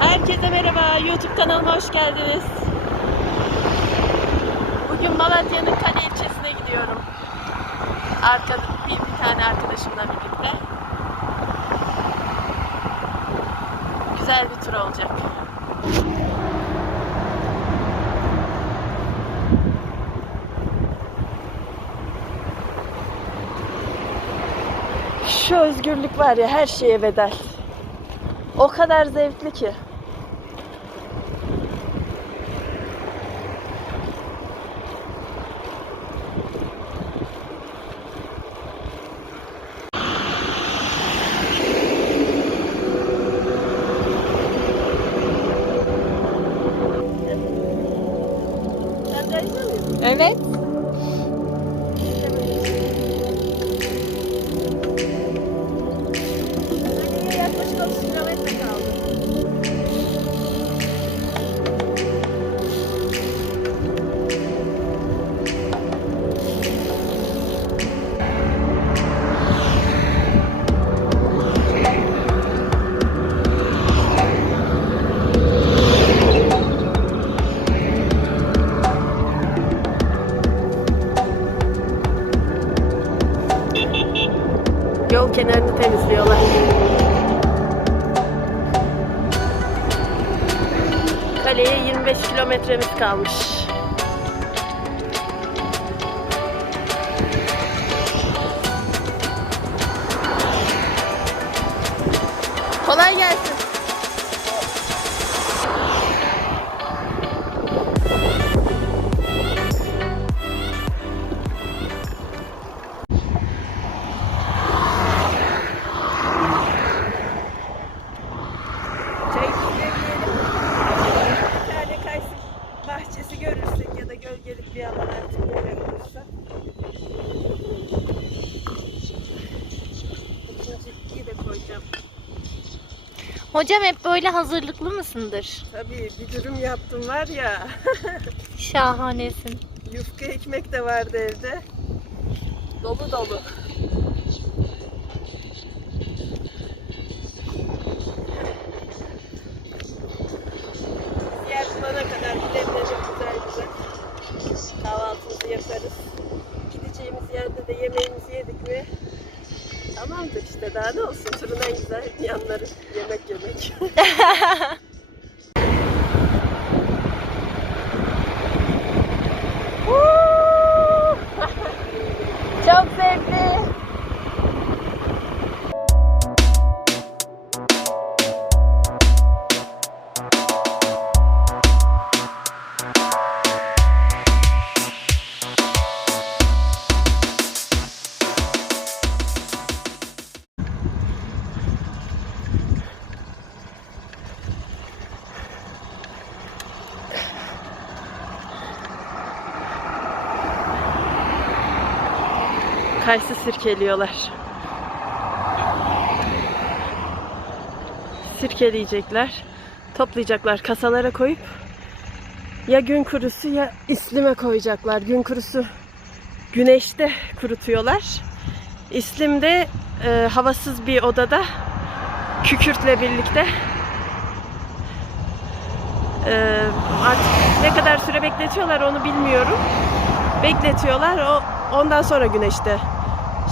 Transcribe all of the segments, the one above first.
Herkese merhaba, YouTube kanalıma hoş geldiniz. Bugün Malatya'nın Kale ilçesine gidiyorum. Arkada, bir, bir tane arkadaşımla birlikte. Güzel bir tur olacak. Şu özgürlük var ya her şeye bedel. O kadar zevkli ki. out. Hocam hep böyle hazırlıklı mısındır? Tabii bir dürüm yaptım var ya. Şahanesin. Yufka ekmek de vardı evde. Dolu dolu. Yer bulana kadar gidelim güzel güzel. Kahvaltımızı yaparız. Gideceğimiz yerde de yemeğimizi yedik mi? Tamamdır işte daha ne olsun. Turun en güzel yanları yemek yemek. Kayısı sirkeliyorlar. Sirkeleyecekler. Toplayacaklar kasalara koyup ya gün kurusu ya islime koyacaklar. Gün kurusu güneşte kurutuyorlar. İslimde e, havasız bir odada kükürtle birlikte e, artık ne kadar süre bekletiyorlar onu bilmiyorum. Bekletiyorlar. O ondan sonra güneşte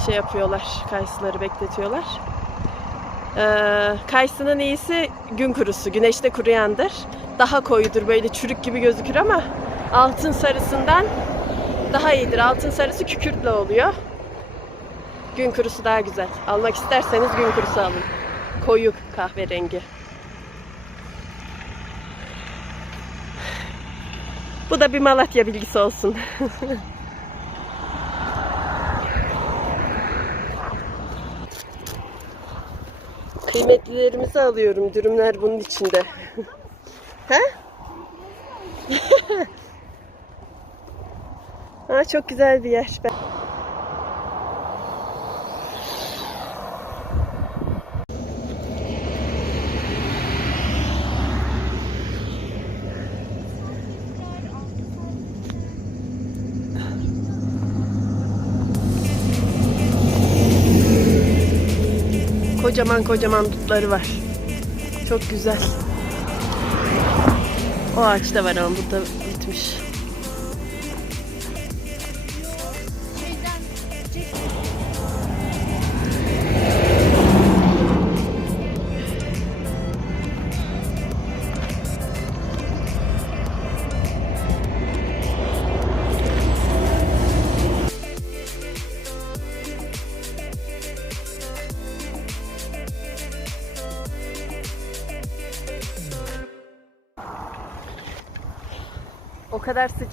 şey yapıyorlar. Kayısıları bekletiyorlar. Ee, kayısının iyisi gün kurusu. Güneşte kuruyandır. Daha koyudur. Böyle çürük gibi gözükür ama altın sarısından daha iyidir. Altın sarısı kükürtle oluyor. Gün kurusu daha güzel. Almak isterseniz gün kurusu alın. Koyu kahverengi. Bu da bir Malatya bilgisi olsun. Kıymetlilerimizi alıyorum. Dürümler bunun içinde. ha? ha çok güzel bir yer. Ben... Kocaman kocaman dutları var. Çok güzel. O ağaçta var ama bu da bitmiş.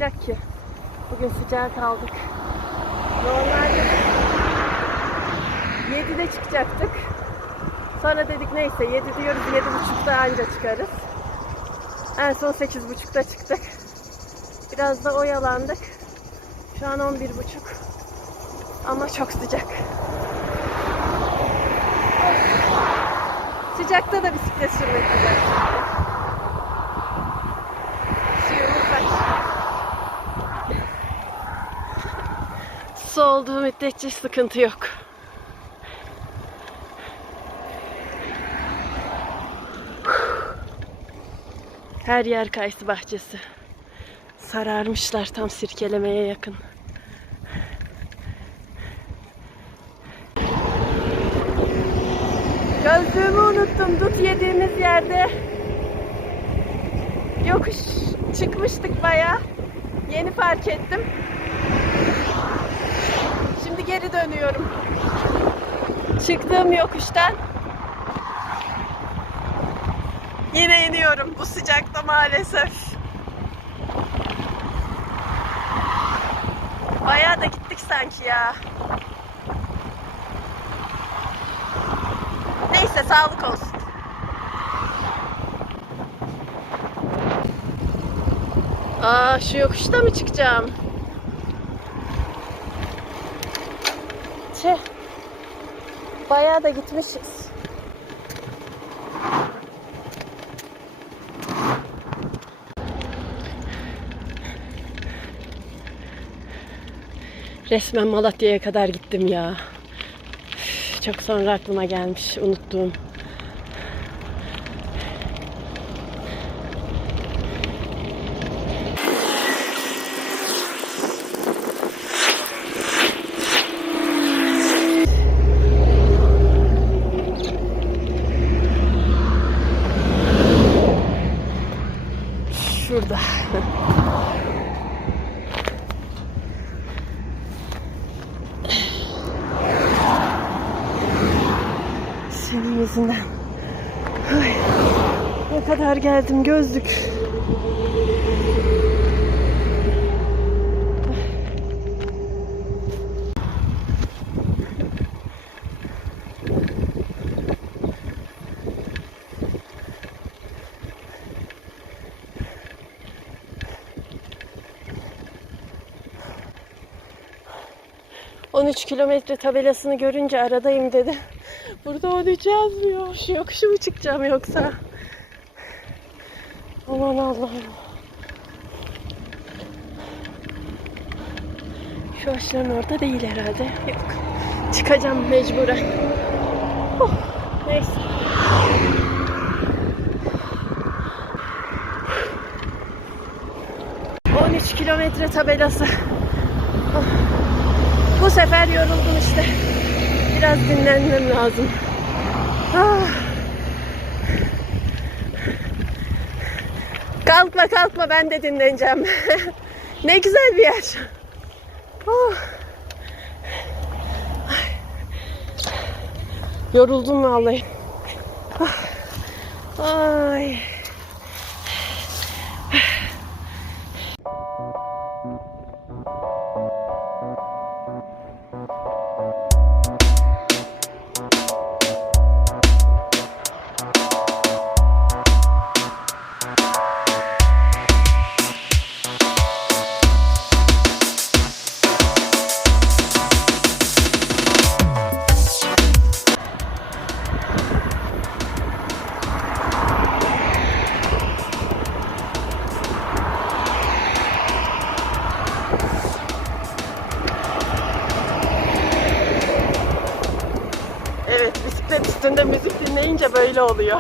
Sıcak ki. Bugün sıcağa kaldık. Normalde 7'de çıkacaktık. Sonra dedik neyse 7 diyoruz 7.30'da anca çıkarız. En son 8.30'da çıktık. Biraz da oyalandık. Şu an 11.30. Ama çok sıcak. Sıcakta da bisiklet sürmek güzel. Suyumuz var. Su olduğu müddetçe sıkıntı yok. Her yer kayısı bahçesi. Sararmışlar tam sirkelemeye yakın. Gözlüğümü unuttum. Dut yediğimiz yerde yokuş çıkmıştık baya. Yeni fark ettim. Şimdi geri dönüyorum. Çıktığım yokuştan yine iniyorum bu sıcakta maalesef. Bayağı da gittik sanki ya. Neyse sağlık olsun. Aa şu yokuşta mı çıkacağım? Tüh. Bayağı da gitmişiz. Resmen Malatya'ya kadar gittim ya. Çok sonra aklıma gelmiş, unuttuğum. Şurada. Senin yüzünden. Ay, ne kadar geldim gözlük. ...13 kilometre tabelasını görünce aradayım dedi. Burada 13 yazmıyor. Şu yokuşu mu çıkacağım yoksa? Aman Allah'ım. Şu ağaçların orada değil herhalde. Yok. Çıkacağım mecburen. Oh, neyse. ...13 kilometre tabelası. Oh. Bu sefer yoruldum işte. Biraz dinlenmem lazım. Ah. Kalkma kalkma ben de dinleneceğim. ne güzel bir yer. Oh. Ay. Yoruldum vallahi. Ah. Ay.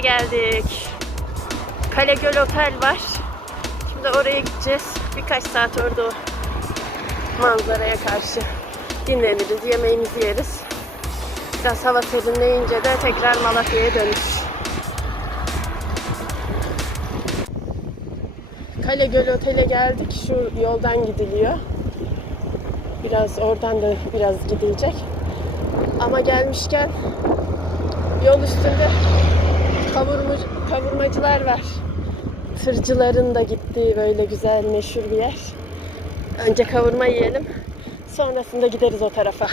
geldik. Kale Göl Otel var. Şimdi oraya gideceğiz. Birkaç saat orada o manzaraya karşı dinleniriz, yemeğimizi yeriz. Biraz hava serinleyince de tekrar Malatya'ya dönüş. Kale Göl Otel'e geldik. Şu yoldan gidiliyor. Biraz oradan da biraz gidilecek. Ama gelmişken yol üstünde kavurmacı, kavurmacılar var. Tırcıların da gittiği böyle güzel meşhur bir yer. Önce kavurma yiyelim. Sonrasında gideriz o tarafa.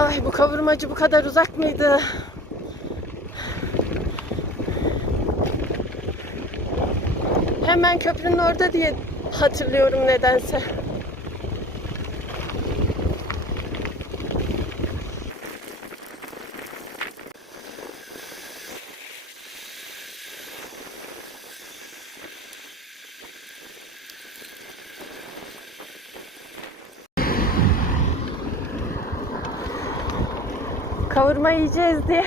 Ay bu kavurmacı bu kadar uzak mıydı? Hemen köprünün orada diye hatırlıyorum nedense. Kavurma yiyeceğiz diye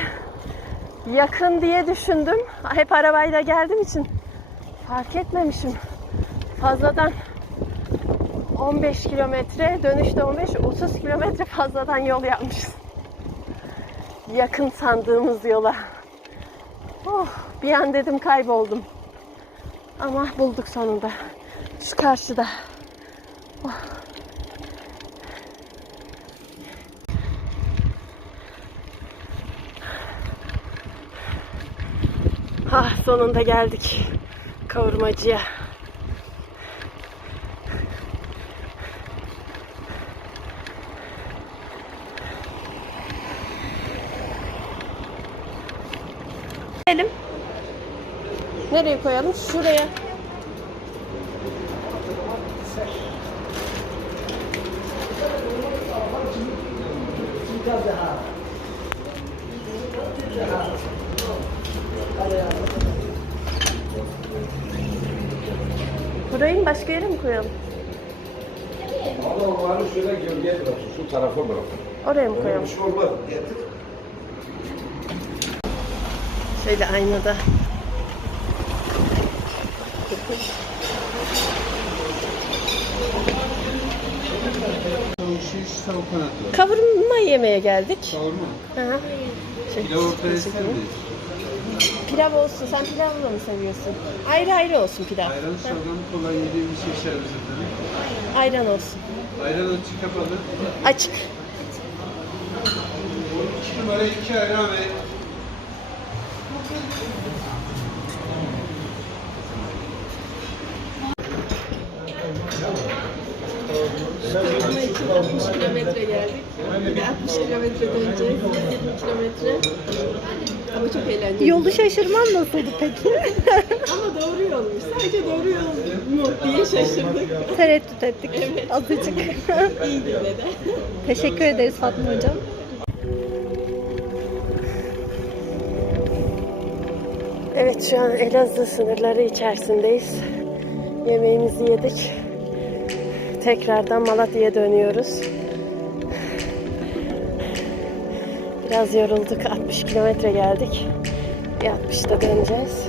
yakın diye düşündüm. Hep arabayla geldiğim için fark etmemişim. Fazladan 15 kilometre, dönüşte 15, 30 kilometre fazladan yol yapmışız. Yakın sandığımız yola. Oh, bir an dedim kayboldum. Ama bulduk sonunda. Şu karşıda. Ah sonunda geldik kavurmacıya. Gidelim. Nereye koyalım? Şuraya. Burayı mı başka yere mi koyalım? Ama onları şöyle gölgeye bırakın, şu tarafa bırakın. Oraya mı koyalım? şey olmaz. Getir. Şöyle aynada. Şiş, tavuk. Kavurma yemeye geldik. Kavurma. Hı hı. Şey, Pilav ortaya teşekkür ister ederim. miyiz? Pilav olsun. Sen pilavla mı seviyorsun? Ayrı ayrı olsun pilav. Ayran, Hı. şalgam, kola yediğimiz şey servis edelim. Ayran olsun. Ayran açık kapalı. Açık. 2 numara 2 ayran ve Kavurma için 60 kilometre geldik. Bir de 60 kilometre döneceğiz. 120 kilometre. Ama çok eğlenceli. Yolu şaşırman nasıldı peki? Ama doğru yolmuş. Sadece doğru yol mu diye şaşırdık. Tereddüt ettik Evet. azıcık. İyiydi yine. Teşekkür ederiz Fatma Hocam. Evet şu an Elazığ sınırları içerisindeyiz. Yemeğimizi yedik. Tekrardan Malatya'ya dönüyoruz. Biraz yorulduk. 60 kilometre geldik. Bir 60'da döneceğiz.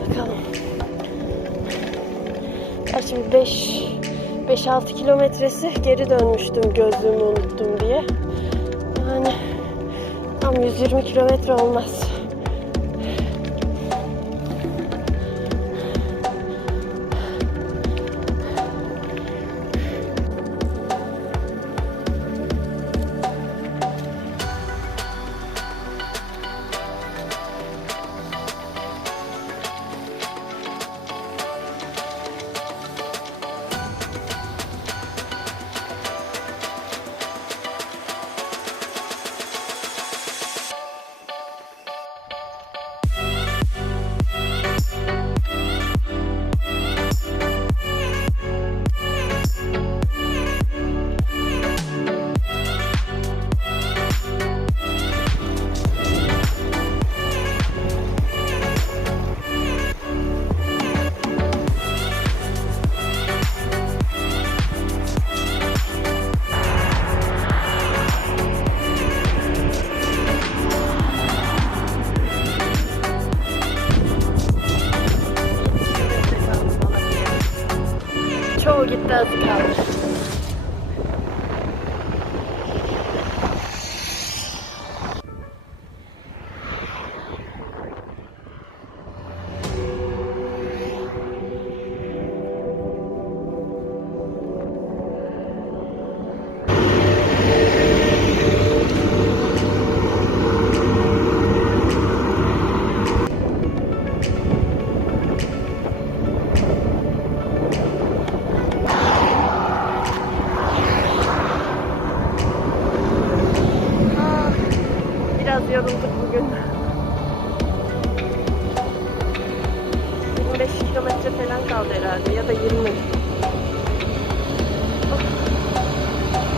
Bakalım. Gerçi bir 5 5-6 kilometresi geri dönmüştüm gözlüğümü unuttum diye. Yani tam 120 kilometre olmaz.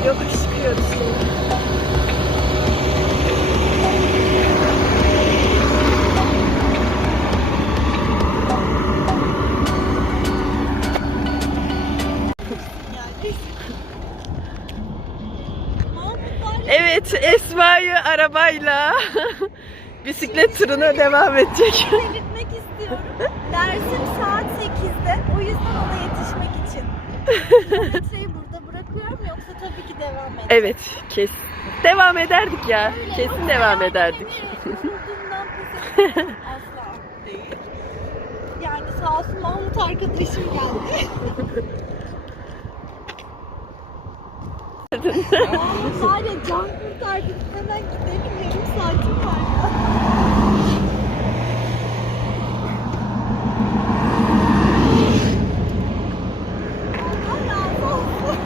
Yokuş çıkıyoruz şimdi. Evet, Esma'yı arabayla bisiklet turuna devam edecek. Gitmek istiyorum. Dersim saat 8'de. O yüzden ona yetişmek için. Kilometreyi burada bırakıyorum yoksa tabii ki devam. Evet, kes. Devam ederdik ya. Öyle. Kesin devam ederdik. asla değil. Yani sağ olsun Mahmut arkadaşım geldi. Mahmut var ya can kurtardı. Hemen gidelim yarım saatim var ya. Allah razı olsun.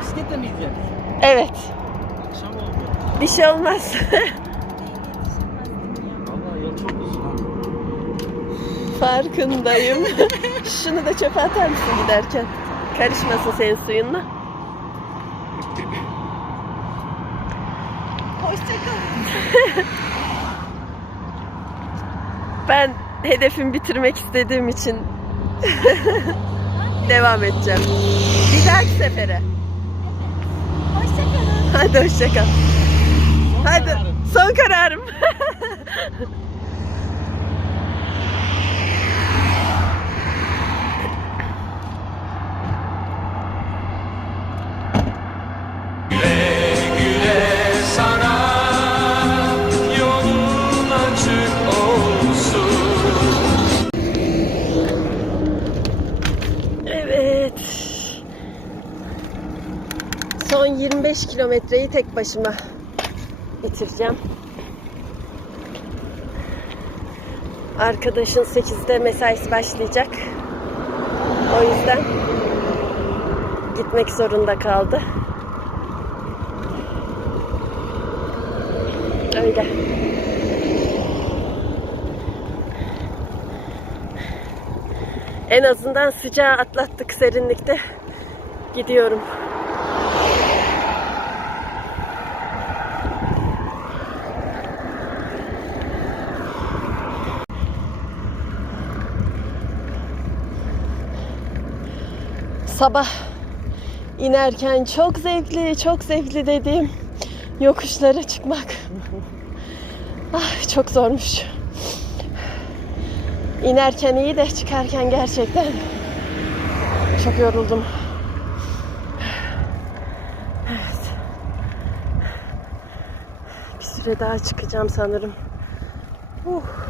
Bisikletle mi gideceğiz? Evet, Akşam oldu. Bir şey olmaz. Farkındayım. Şunu da çöpe atar mısın giderken? Karışmasın senin suyunla. Hoşçakalın. Ben hedefimi bitirmek istediğim için devam edeceğim. Bir dahaki sefere. Hoşçakalın. Hadi hoşça kal. Hadi son kararım. açık olsun. Evet. Son 25 kilometreyi tek başıma bitireceğim. Arkadaşın 8'de mesaisi başlayacak. O yüzden gitmek zorunda kaldı. Öyle. En azından sıcağı atlattık serinlikte. Gidiyorum. Sabah inerken çok zevkli, çok zevkli dediğim yokuşlara çıkmak. Ah, çok zormuş. İnerken iyi de çıkarken gerçekten çok yoruldum. Evet. Bir süre daha çıkacağım sanırım. Uh.